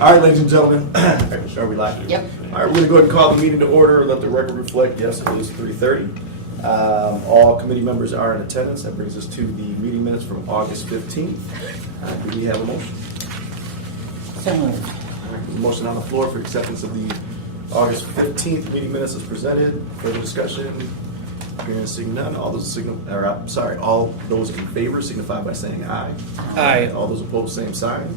All right, ladies and gentlemen, are we live? Yep. All right, we're going to go ahead and call the meeting to order. Let the record reflect, yes, it is 3:30. All committee members are in attendance. That brings us to the meeting minutes from August 15th. Do we have a motion? So moved. All right, there's a motion on the floor for acceptance of the August 15th meeting minutes as presented. Further discussion? Hearing and seeing none. All those in favor signify by saying aye. Aye. All those opposed, same sign.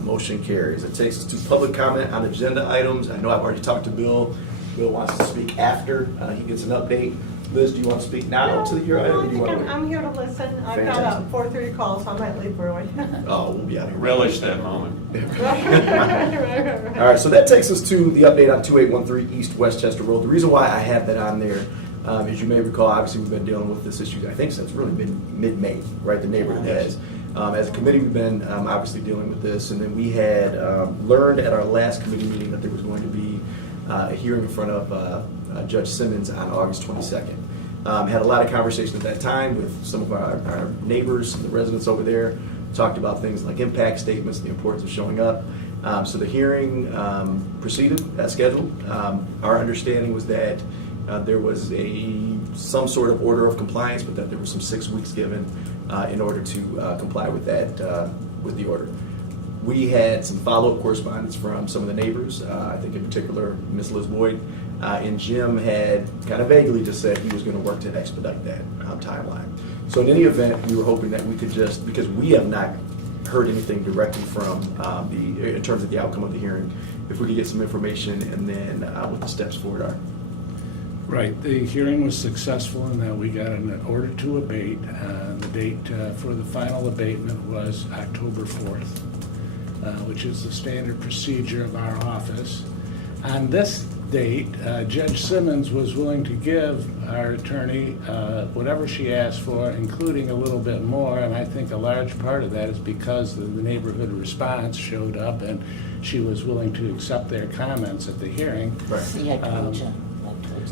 Motion carries. It takes us to public comment on agenda items. I know I've already talked to Bill. Bill wants to speak after he gets an update. Liz, do you want to speak now to your item? No, or I do you think want to I'm here to listen. I've got Fantastic. a 4:30 call, so I might leave early. Oh, we'll be out of here. Relish that moment. All right, so that takes us to the update on 2813 East Westchester Road. The reason why I have that on there, as you may recall, obviously we've been dealing with this issue, I think since really mid-May, right? The neighborhood has. As a committee, we've been obviously dealing with this, and then we had learned at our last committee meeting that there was going to be a hearing in front of Judge Simmons on August 22nd. Had a lot of conversation at that time with some of our neighbors, the residents over there, talked about things like impact statements, the importance of showing up. So the hearing proceeded as scheduled. Our understanding was that there was some sort of order of compliance, but that there was some 6 weeks given in order to comply with that, with the order. We had some follow-up correspondence from some of the neighbors, I think in particular Ms. Liz Boyd, and Jim had kind of vaguely just said he was going to work to expedite that timeline. So in any event, we were hoping that we could just, because we have not heard anything directly from in terms of the outcome of the hearing, if we could get some information and then what the steps forward are. Right, the hearing was successful in that we got an order to abate. The date for the final abatement was October 4th, which is the standard procedure of our office. On this date, Judge Simmons was willing to give our attorney whatever she asked for, including a little bit more, and I think a large part of that is because the neighborhood response showed up and she was willing to accept their comments at the hearing. Right. See, I told you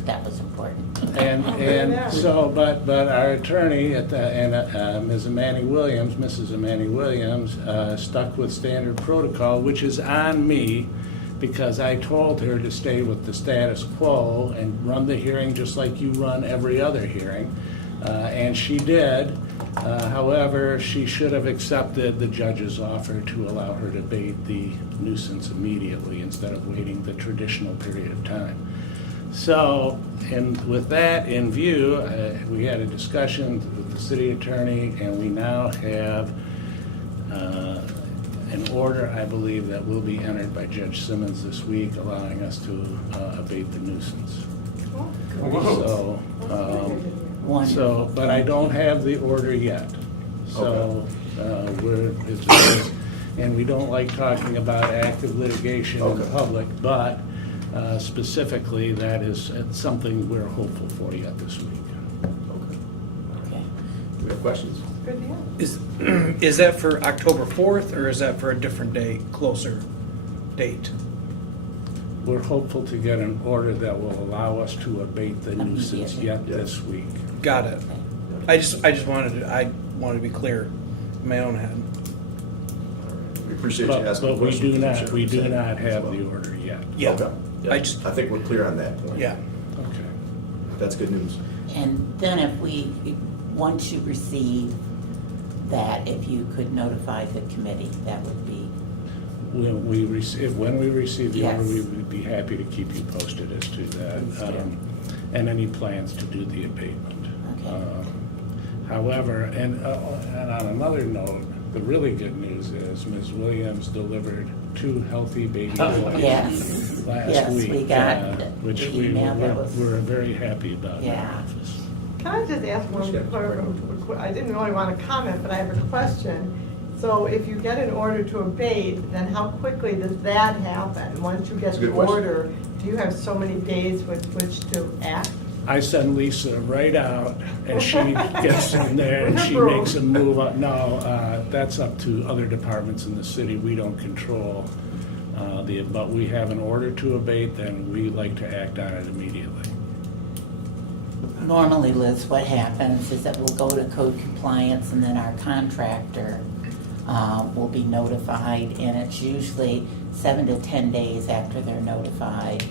that was important. And so, but our attorney at Mrs. Amani Williams, stuck with standard protocol, which is on me, because I told her to stay with the status quo and run the hearing just like you run every other hearing, and she did. However, she should have accepted the judge's offer to allow her to abate the nuisance immediately instead of waiting the traditional period of time. So, and with that in view, we had a discussion with the city attorney, and we now have an order, I believe, that will be entered by Judge Simmons this week, allowing us to abate the nuisance. So, but I don't have the order yet. So, and we don't like talking about active litigation in public, but specifically, that is something we're hopeful for yet this week. Okay. Do we have questions? Good deal. Is that for October 4th, or is that for a different date, closer date? We're hopeful to get an order that will allow us to abate the nuisance yet this week. Got it. I just wanted to be clear in my own head. All right. We appreciate you asking But we questions. do not have the order yet. Yeah. Okay. Yeah. I I think we're clear on that point. Yeah. Okay. That's good news. And then once you receive that, if you could notify the committee, that would be. When we receive the order, Yes. we would be happy to keep you posted as to that, Please do. and any plans to do the abatement. Okay. However, and on another note, the really good news is Ms. Williams delivered 2 healthy baby boys Yes. last Yes, week, we got which the email that was. we're very happy about in our Yeah. office. Can I just ask one, I didn't really want to comment, but I have a question. So if you get an order to abate, then how quickly does that happen? Once you That's get a the good question. order, do you have so many days with which to act? I send Lisa right out, and she gets in there and she makes a move up. No, that's up to other departments in the city. We don't control but we have an order to abate, then we like to act on it immediately. Normally, Liz, what happens is that we'll go to code compliance, and then our contractor will be notified, and it's usually 7 to 10 days after they're notified.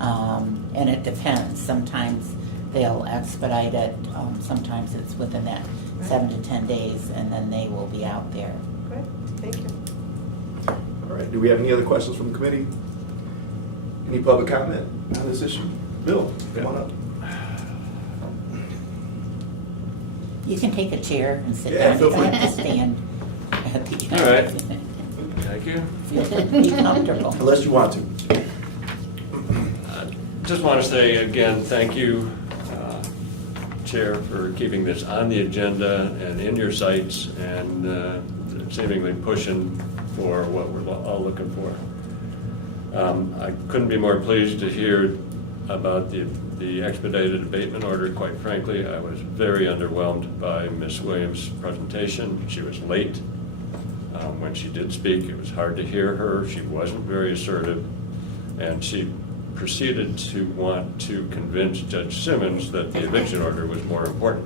And it depends. Sometimes they'll expedite it, sometimes it's within that 7 to 10 days, and then they will be out there. Good, thank you. All right, do we have any other questions from the committee? Any public comment on this issue? Bill, come on up. You can take a chair and sit Yeah, down. feel You don't free. have to stand. All right. Thank you. Be comfortable. Unless you want to. Just want to say again, thank you, Chair, for keeping this on the agenda and in your sights and seemingly pushing for what we're all looking for. I couldn't be more pleased to hear about the expedited abatement order. Quite frankly, I was very underwhelmed by Ms. Williams' presentation. She was late. When she did speak, it was hard to hear her. She wasn't very assertive, and she proceeded to want to convince Judge Simmons that the eviction order was more important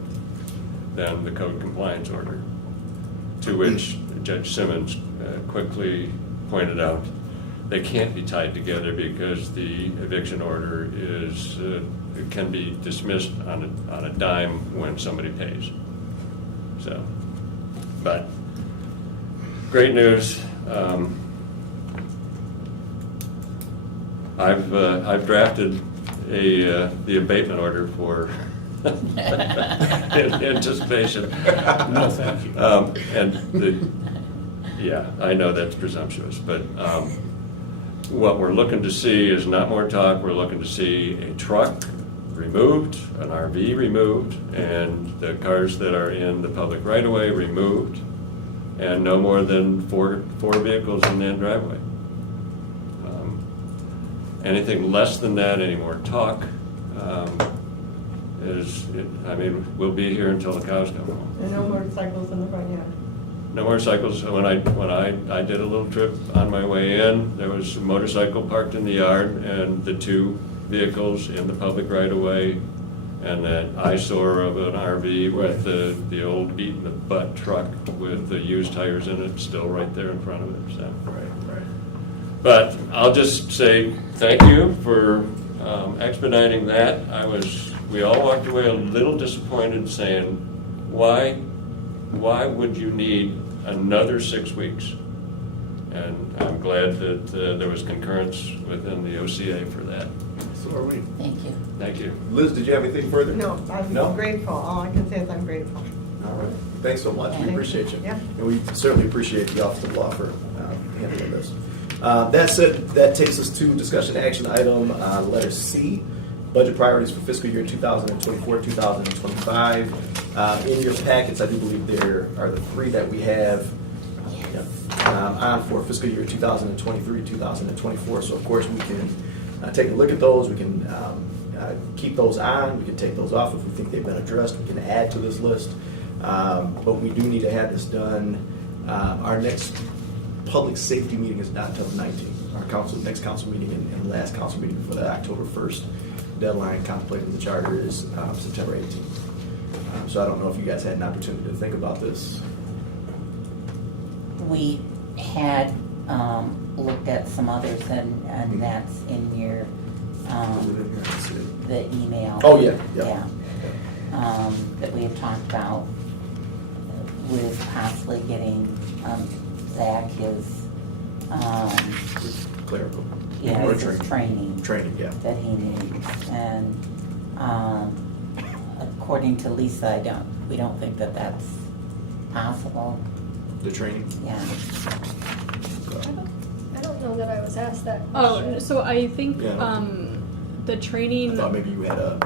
than the code compliance order, to which Judge Simmons quickly pointed out they can't be tied together because the eviction order can be dismissed on a dime when somebody pays. So, but great news. I've drafted the abatement order for in anticipation. No, thank you. Yeah, I know that's presumptuous, but what we're looking to see is not more talk. We're looking to see a truck removed, an RV removed, and the cars that are in the public right-of-way removed, and no more than four vehicles in that driveway. Anything less than that, any more talk, we'll be here until the cows come home. And no motorcycles in the front yard. No motorcycles. When I did a little trip on my way in, there was a motorcycle parked in the yard and the two vehicles in the public right-of-way, and that eyesore of an RV with the old beat-in-the-butt truck with the used tires in it still right there in front of it. So. Right. But I'll just say thank you for expediting that. We all walked away a little disappointed, saying, why would you need another 6 weeks? And I'm glad that there was concurrence within the OCA for that. So are we. Thank you. Thank you. Liz, did you have anything further? No, I'm grateful. All I can say is I'm grateful. All right. Thanks so much. We Thank appreciate you. Yeah. And we certainly appreciate the Office of Law for handling this. That said, that takes us to discussion action item letter C, budget priorities for fiscal year 2024-2025. In your packets, I do believe there are the three that we have on for fiscal year 2023-2024. So of course we can take a look at those. We can keep those on. We can take those off if we think they've been addressed. We can add to this list. But we do need to have this done. Our next public safety meeting is not until the 19th. Our next council meeting and last council meeting for the October 1st deadline contemplating the charter is September 18th. So I don't know if you guys had an opportunity to think about this. We had looked at some others, and that's in your, Is it in here? Let's see. the email. Oh, yeah. That we had talked about with possibly getting Zach his, Clerical. yeah, Or his training Training, yeah. that he needs. And according to Lisa, we don't think that that's possible. The training. Yeah. I don't know that I was asked that Oh, question. so I think Yeah. the I training. thought maybe you had a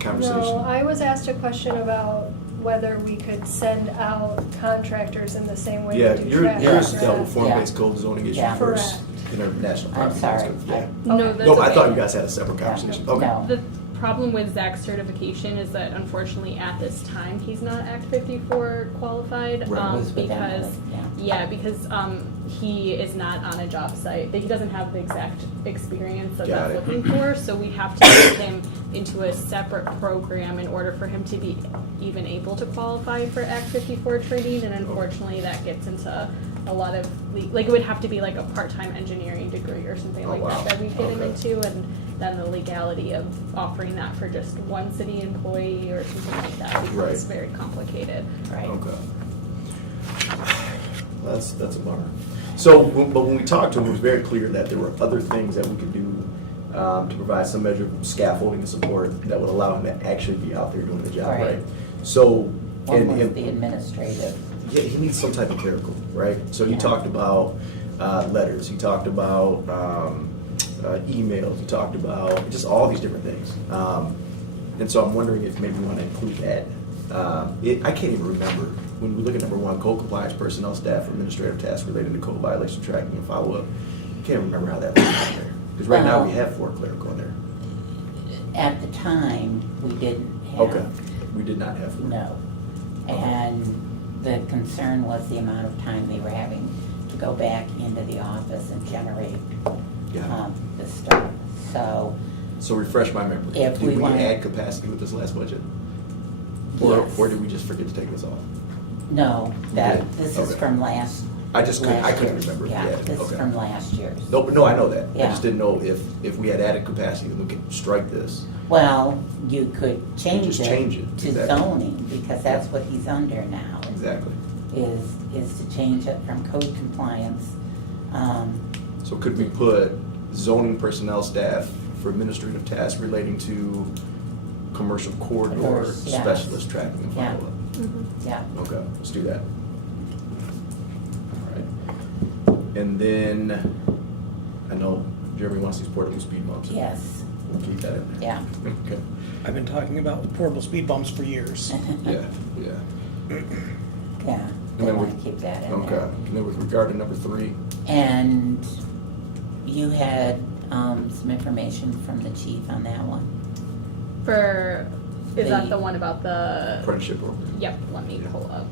conversation. No, I was asked a question about whether we could send out contractors in the same way Yeah, we do yours traffic. dealt with form-based Yeah. code zoning issues Yeah. versus Correct. international I'm property. sorry. Yeah. No, Okay. that's No, I okay. thought you guys had a separate conversation. Okay. No. The problem with Zach's certification is that unfortunately at this time he's not Act 54 qualified Right. Was with them, because yeah. because he is not on a job site, that he doesn't have the exact experience that Got that's it. looking for, so we have to put him into a separate program in order for him to be even able to qualify for Act 54 training, and unfortunately that gets into a lot of, like, it would have to be like a part-time engineering degree or something Oh, like wow. that we get him Okay. into, and then the legality of offering that for just one city employee or something like that becomes Right. very complicated. Right. Okay. That's a bummer. So, but when we talked to him, it was very clear that there were other things that we could do to provide some measure of scaffolding and support that would allow him to actually be out there doing the job, Right. right? So, One was the administrative. yeah, he needs some type of clerical, right? So he Yeah. talked about letters, he talked about emails, he talked about just all these different things. And so I'm wondering if maybe we want to include that. I can't even remember, when we look at number one, code compliance personnel staff for administrative tasks related to code violation tracking and follow-up. Can't remember how that was in there. Because right now we have 4 clerical in there. At the time, we didn't have. Okay, we did not have 4. No. And the concern was the amount of time they were having to go back into the office and generate Yeah. the stuff. So, refresh my memory. If we Did we wanna- add capacity with this last budget? Yes. Or did we just forget to take this off? no, Okay. this is Okay. from last. I couldn't last remember year's. if we Yeah, added it. this is Okay. from last year's. No, I know that. I Yeah. just didn't know if we had added capacity, then we could strike this. Well, you could change just change it it, to exactly. zoning, because that's what he's under now. Exactly. Is to change it from code compliance. So could we put zoning personnel staff for administrative tasks relating to commercial corridor Course, yes. specialist tracking and Yeah. follow-up? Yeah, Okay, let's do that. All right. And then, I know Jeremy wants these portable speed bumps. yes, We'll keep that in there. yeah. Okay. I've been talking about portable speed bumps for years. Yeah. Yeah, And they then want with- to keep that in Okay, there. and then with regard to number 3, And you had some information from the chief on that one? For, is that The- the one about the? apprenticeship program. Yep, let me pull up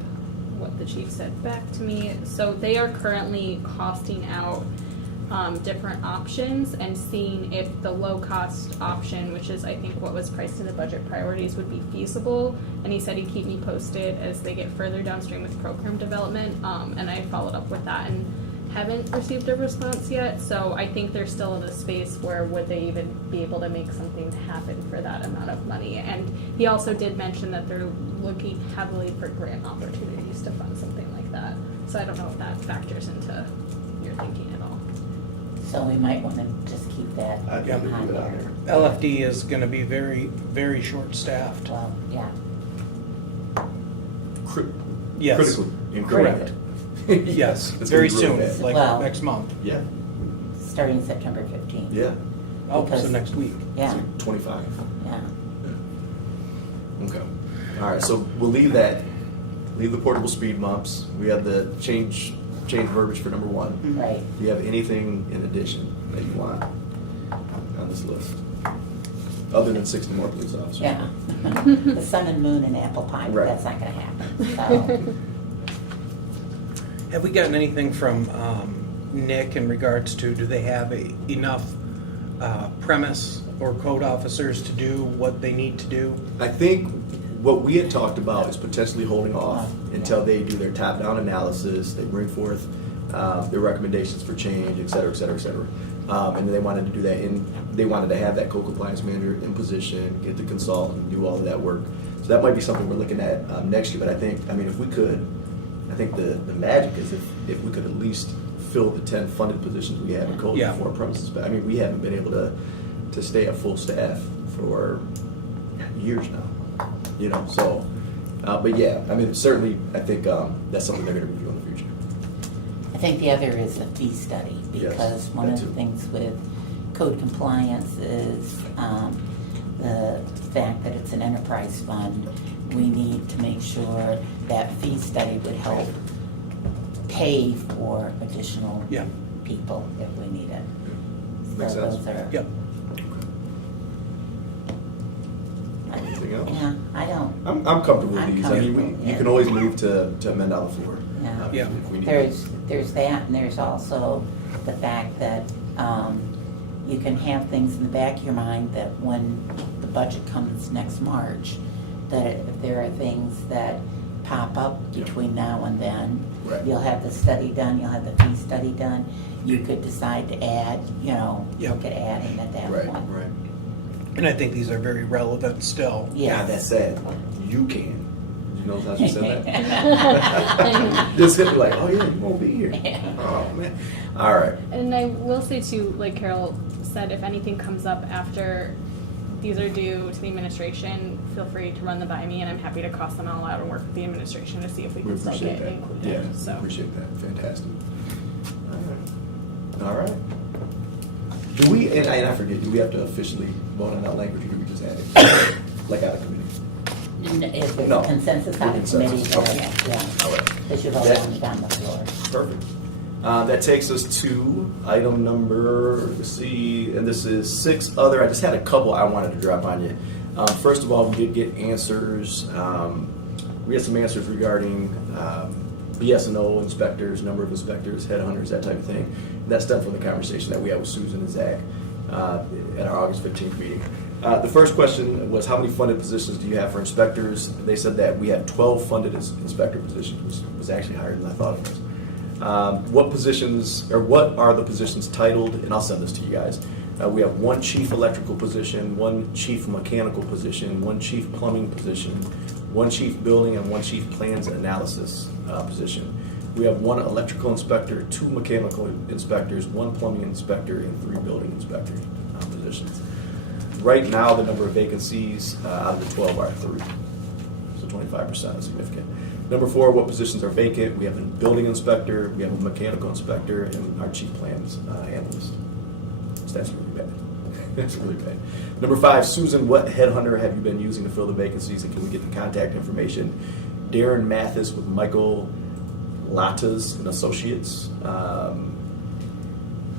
what the chief said back to me. So they are currently costing out different options and seeing if the low-cost option, which is I think what was priced in the budget priorities, would be feasible. And he said he'd keep me posted as they get further downstream with program development. And I followed up with that and haven't received a response yet. So I think they're still in a space where would they even be able to make something happen for that amount of money. And he also did mention that they're looking heavily for grant opportunities to fund something like that. So I don't know if that factors into your thinking at all. So we might want to just keep that I'd Yeah. rather on leave it on there. there. LFD is gonna be very, very short-staffed. Well, yeah, Yes. Critically incorrect. Yes, It's very gonna be really soon, bad. like Well- next month. Yeah, starting September 15th. yeah, Oh, so Because- next week. Yeah, 25. yeah. Okay. All right, so we'll leave that. Leave the portable speed bumps. We have the change verbiage for number 1. Right. Do you have anything in addition that you want on this list? Other than 60 more police officers? Yeah. The sun and moon and apple pie, Right. that's not gonna happen, Have we gotten anything from Nick in regards to, do they have enough premise or code officers to do what they need to do? I think what we had talked about is potentially holding off until they do their top-down analysis, they bring forth their recommendations for change, et cetera, et cetera, et cetera. And they wanted to do that they wanted to have that code compliance manager in position, get the consultant, do all of that work. So that might be something we're looking at next year, but I think, if we could, I think the magic is if we could at least fill the 10 funded positions we have in code Yeah. before premises. But we haven't been able to stay at full staff for years now. So, but yeah, certainly, I think that's something they're going to review in the future. I think the other is a fee study, Yes, because one that of the too. things with code compliance is the fact that it's an enterprise fund. We need to make sure that fee study would help pay for additional Yeah. people if we need it. Makes So sense. those are. Yep. Anything else? Yeah, I don't. I'm comfortable with I'm these. comfortable, You yeah. can always move to amend on the floor. Yeah. If we need There's, to. there's that, and there's also the fact that you can have things in the back of your mind that when the budget comes next March, that if there are things that pop up between now and then, Right. you'll have the study done, you'll have the fee study done, you could decide to add, Yeah. look at adding at that Right, point. right. And I think these are very relevant still. Yeah. God, that's sad. You can. Did you know how she said that? Just hit me like, oh yeah, you won't be here. Yeah. Oh man. All right. And I will say too, like Carol said, if anything comes up after these are due to the administration, feel free to run them by me, and I'm happy to cross them all out and work with the administration to see if we We can still appreciate get that. included. Yeah, So appreciate that. Fantastic. All right. Do we, and I forget, do we have to officially vote on that language, or do we just add it? Like out of committee? If there's No. consensus on the committee, Consensus, then, okay. All yeah, right. because you vote That- on it on the floor. Perfect. That takes us to item number, let's see, and this is 6 other. I just had a couple I wanted to drop on you. First of all, we did get answers. We had some answers regarding BS&O inspectors, number of inspectors, headhunters, that type of thing. That stemmed from the conversation that we had with Susan and Zach at our August 15th meeting. The first question was, how many funded positions do you have for inspectors? They said that we had 12 funded inspector positions, which was actually higher than I thought it was. What positions, or what are the positions titled? And I'll send this to you guys. We have 1 chief electrical position, 1 chief mechanical position, 1 chief plumbing position, 1 chief building, and 1 chief plans analysis position. We have 1 electrical inspector, 2 mechanical inspectors, 1 plumbing inspector, and 3 building inspector positions. Right now, the number of vacancies out of the 12 are 3. So 25% is significant. Number 4, what positions are vacant? We have a building inspector, we have a mechanical inspector, and our chief plans analyst. So that's really bad. That's really bad. Number 5, Susan, what headhunter have you been using to fill the vacancies, and can we get the contact information? Darren Mathis with Michael Latas and Associates.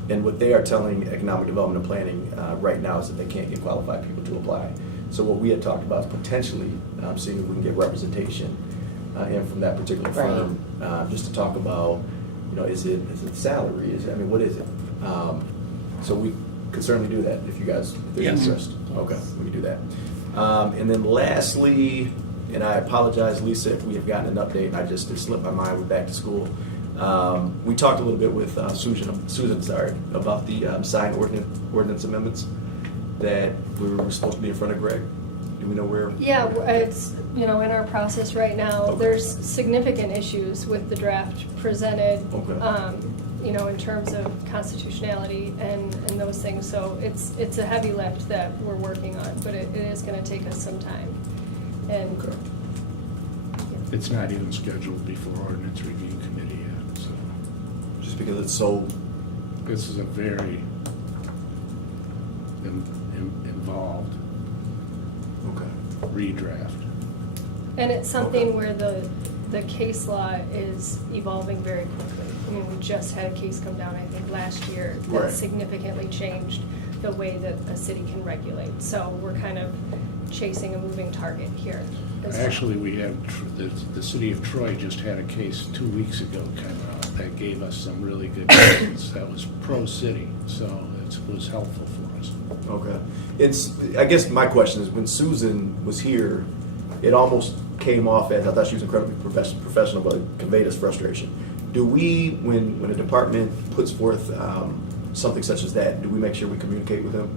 And what they are telling Economic Development and Planning right now is that they can't get qualified people to apply. So what we had talked about is potentially seeing if we can get representation in from that particular firm, just to talk about, is it salary? What is it? So we could certainly do that if you guys, if there's Yes. interest. Okay, we can do that. And then lastly, and I apologize, Lisa, if we have gotten an update, and it slipped my mind, we're back to school. We talked a little bit with Susan, about the sign ordinance amendments that we were supposed to be in front of Greg. Do we know where? Yeah, it's, in our process right now. Okay. There's significant issues with the draft presented, Okay. in terms of constitutionality and those things. So it's a heavy lift that we're working on, but it is gonna take us some time. And Okay. It's not even scheduled before ordinance review committee yet, so Just because it's so, this is a very involved okay. redraft. And it's something Okay. where the case law is evolving very quickly. We just had a case come down, I think, last year Right. that significantly changed the way that a city can regulate. So we're kind of chasing a moving target here. as well. Actually, we have, the city of Troy just had a case 2 weeks ago come out that gave us some really good guidance. That was pro-city, so it was helpful for us. Okay. I guess my question is, when Susan was here, it almost came off as, I thought she was incredibly professional, but it conveyed us frustration. Do we, when a department puts forth something such as that, do we make sure we communicate with them?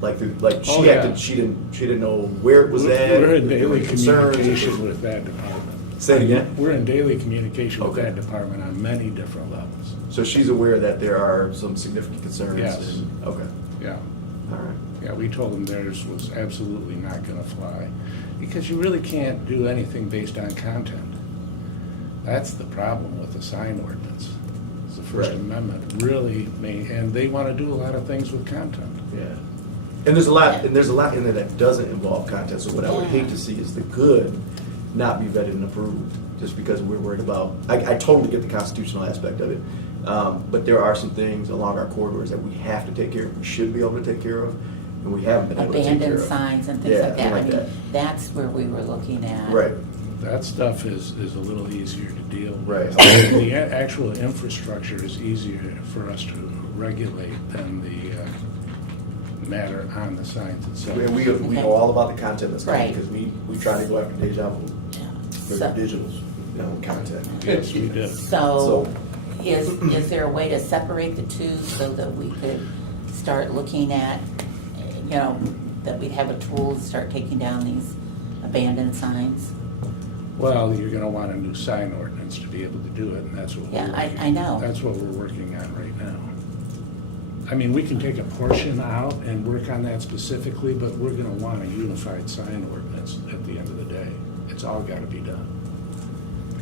Like she Oh, yeah. acted, she didn't know where it was at. We're in there were daily concerns. communication with that department. Say it again? We're in daily communication with Okay. that department on many different levels. So she's aware that there are some significant concerns. Yes. Okay. Yeah. All right. Yeah, we told them theirs was absolutely not gonna fly, because you really can't do anything based on content. That's the problem with the sign ordinance. It's the First Right. Amendment really and they wanna do a lot of things with content. Yeah. And there's a lot in there that doesn't involve content. So what I would hate to see is the good not be vetted and approved, just because we're worried about. I totally get the constitutional aspect of it, but there are some things along our corridors that we have to take care of. We should be able to take care of, and we haven't been able to take care Abandoned of. signs and things Yeah, like that. like that. That's where we were looking at. Right. That stuff is a little easier to deal with. Right. The actual infrastructure is easier for us to regulate than the matter on the signs itself. We know all about the content that's coming, Right. because we try to go after deja vu, Yeah. for So- digital, content. Yes, we do. So, is there a way to separate the two so that we could start looking at, that we'd have a tool to start taking down these abandoned signs? Well, you're gonna want a new sign ordinance to be able to do it, and that's what we're Yeah, working. I know. That's what we're working on right now. I mean, we can take a portion out and work on that specifically, but we're gonna want a unified sign ordinance at the end of the day. It's all gotta be done.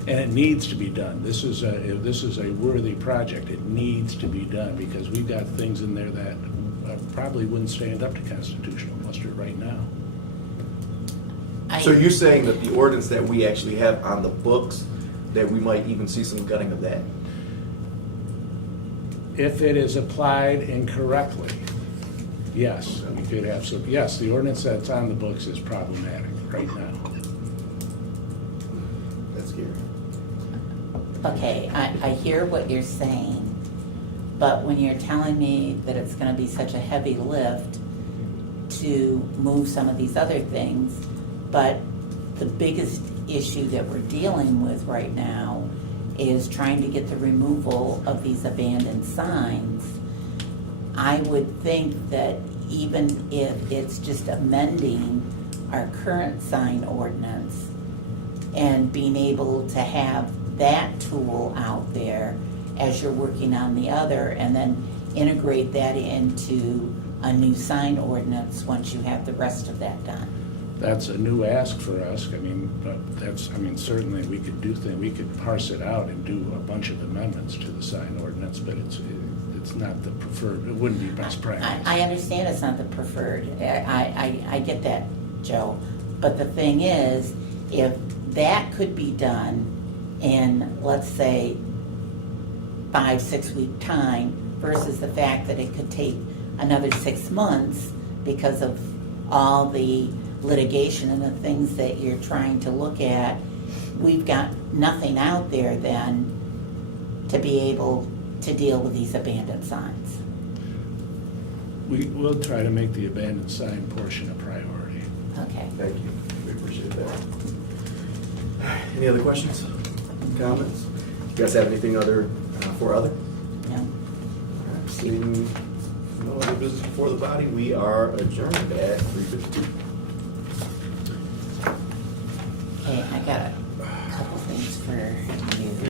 And it needs to be done. This is a worthy project. It needs to be done, because we've got things in there that probably wouldn't stand up to constitutional muster right now. So you're saying that the ordinance that we actually have on the books, that we might even see some gutting of that? If it is applied incorrectly, yes, we could have some, yes, the ordinance that's on the books is problematic right now. That's scary. Okay, I hear what you're saying, but when you're telling me that it's gonna be such a heavy lift to move some of these other things, but the biggest issue that we're dealing with right now is trying to get the removal of these abandoned signs, I would think that even if it's just amending our current sign ordinance and being able to have that tool out there as you're working on the other, and then integrate that into a new sign ordinance once you have the rest of that done. That's a new ask for us, but certainly we could do things, we could parse it out and do a bunch of amendments to the sign ordinance, but it's not the preferred, it wouldn't be best practice. I understand it's not the preferred, I get that, Joe, but the thing is, if that could be done in, let's say, 5-6 week time versus the fact that it could take another 6 months because of all the litigation and the things that you're trying to look at, we've got nothing out there then to be able to deal with these abandoned signs. We will try to make the abandoned sign portion a priority. Okay. Thank you. We appreciate that. Any other questions, comments? You guys have anything for other? No. Seeing no other business before the body, we are adjourned at 3:52. Okay, I got a couple things for